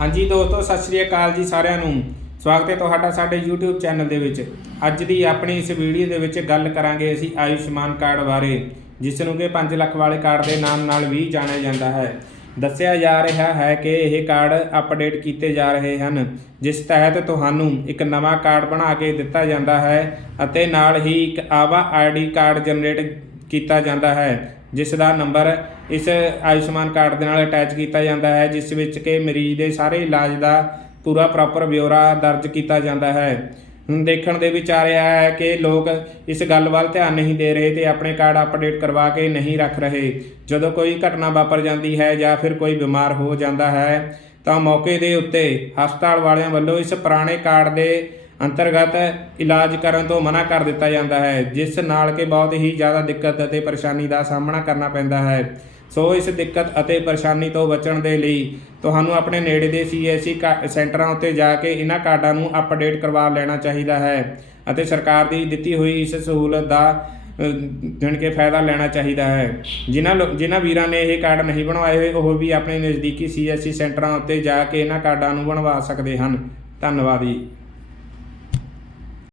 ਹਾਂਜੀ ਦੋਸਤੋ, ਸਤਿ ਸ਼੍ਰੀ ਅਕਾਲ ਜੀ ਸਾਰਿਆਂ ਨੂੰ। ਸਵਾਗਤ ਹੈ ਤੁਹਾਡਾ ਸਾਡੇ YouTube ਚੈਨਲ ਦੇ ਵਿੱਚ। ਅੱਜ ਦੀ ਆਪਣੀ ਇਸ ਵੀਡੀਓ ਦੇ ਵਿੱਚ ਗੱਲ ਕਰਾਂਗੇ ਅਸੀਂ ਆਯੁਸ਼ਮਾਨ ਕਾਰਡ ਬਾਰੇ, ਜਿਸ ਨੂੰ ਕਿ 5 ਲੱਖ ਵਾਲੇ ਕਾਰਡ ਦੇ ਨਾਮ ਨਾਲ ਵੀ ਜਾਣਿਆ ਜਾਂਦਾ ਹੈ। ਦੱਸਿਆ ਜਾ ਰਿਹਾ ਹੈ ਕਿ ਇਹ ਕਾਰਡ ਅਪਡੇਟ ਕੀਤੇ ਜਾ ਰਹੇ ਹਨ, ਜਿਸ ਤਹਿਤ ਤੁਹਾਨੂੰ ਇੱਕ ਨਵਾਂ ਕਾਰਡ ਬਣਾ ਕੇ ਦਿੱਤਾ ਜਾਂਦਾ ਹੈ ਅਤੇ ਨਾਲ ਹੀ ਇੱਕ ਆਵਾ ਆਈਡੀ ਕਾਰਡ ਜਨਰੇਟ ਕੀਤਾ ਜਾਂਦਾ ਹੈ। ਜਿਸ ਦਾ ਨੰਬਰ ਇਸ ਆਯੁਸ਼ਮਾਨ ਕਾਰਡ ਦੇ ਨਾਲ ਅਟੈਚ ਕੀਤਾ ਜਾਂਦਾ ਹੈ, ਜਿਸ ਵਿੱਚ ਕਿ ਮਰੀਜ਼ ਦੇ ਸਾਰੇ ਇਲਾਜ ਦਾ ਪੂਰਾ ਪ੍ਰੋਪਰ ਬਿਊਰਾ ਦਰਜ ਕੀਤਾ ਜਾਂਦਾ ਹੈ। ਹੁਣ ਦੇਖਣ ਦੇ ਵਿੱਚ ਆ ਰਿਹਾ ਹੈ ਕਿ ਲੋਕ ਇਸ ਗੱਲ ਵੱਲ ਧਿਆਨ ਨਹੀਂ ਦੇ ਰਹੇ ਤੇ ਆਪਣੇ ਕਾਰਡ ਅਪਡੇਟ ਕਰਵਾ ਕੇ ਨਹੀਂ ਰੱਖ ਰਹੇ। ਜਦੋਂ ਕੋਈ ਘਟਨਾ ਵਾਪਰ ਜਾਂਦੀ ਹੈ ਜਾਂ ਫਿਰ ਕੋਈ ਬਿਮਾਰ ਹੋ ਜਾਂਦਾ ਹੈ, ਤਾਂ ਮੌਕੇ ਦੇ ਉੱਤੇ ਹਸਪਤਾਲ ਵਾਲਿਆਂ ਵੱਲੋਂ ਇਸ ਪੁਰਾਣੇ ਕਾਰਡ ਦੇ ਅੰਤਰਗਤ ਇਲਾਜ ਕਰਨ ਤੋਂ ਮਨਾ ਕਰ ਦਿੱਤਾ ਜਾਂਦਾ ਹੈ, ਜਿਸ ਨਾਲ ਕਿ ਬਹੁਤ ਹੀ ਜ਼ਿਆਦਾ ਦਿੱਕਤ ਅਤੇ ਪਰੇਸ਼ਾਨੀ ਦਾ ਸਾਹਮਣਾ ਕਰਨਾ ਪੈਂਦਾ ਹੈ। ਸੋ ਇਸ ਦਿੱਕਤ ਅਤੇ ਪਰੇਸ਼ਾਨੀ ਤੋਂ ਬਚਣ ਦੇ ਲਈ ਤੁਹਾਨੂੰ ਆਪਣੇ ਨੇੜੇ ਦੇ ਸੀਐਸਸੀ ਸੈਂਟਰਾਂ ਉੱਤੇ ਜਾ ਕੇ ਇਹਨਾਂ ਕਾਰਡਾਂ ਨੂੰ ਅਪਡੇਟ ਕਰਵਾ ਲੈਣਾ ਚਾਹੀਦਾ ਹੈ ਅਤੇ ਸਰਕਾਰ ਦੀ ਦਿੱਤੀ ਹੋਈ ਇਸ ਸਹੂਲਤ ਦਾ ਜਣ ਕੇ ਫਾਇਦਾ ਲੈਣਾ ਚਾਹੀਦਾ ਹੈ। ਜਿਨ੍ਹਾਂ ਲੋ- ਜਿਨ੍ਹਾਂ ਵੀਰਾਂ ਨੇ ਇਹ ਕਾਰਡ ਨਹੀਂ ਬਣਵਾਏ ਹੋਏ, ਉਹ ਵੀ ਆਪਣੇ ਨਜ਼ਦੀਕੀ ਸੀਐਸਸੀ ਸੈਂਟਰਾਂ ਉੱਤੇ ਜਾ ਕੇ ਇਹਨਾਂ ਕਾਰਡਾਂ ਨੂੰ ਬਣਵਾ ਸਕਦੇ ਹਨ। ਧੰਨਵਾਦ ਜੀ।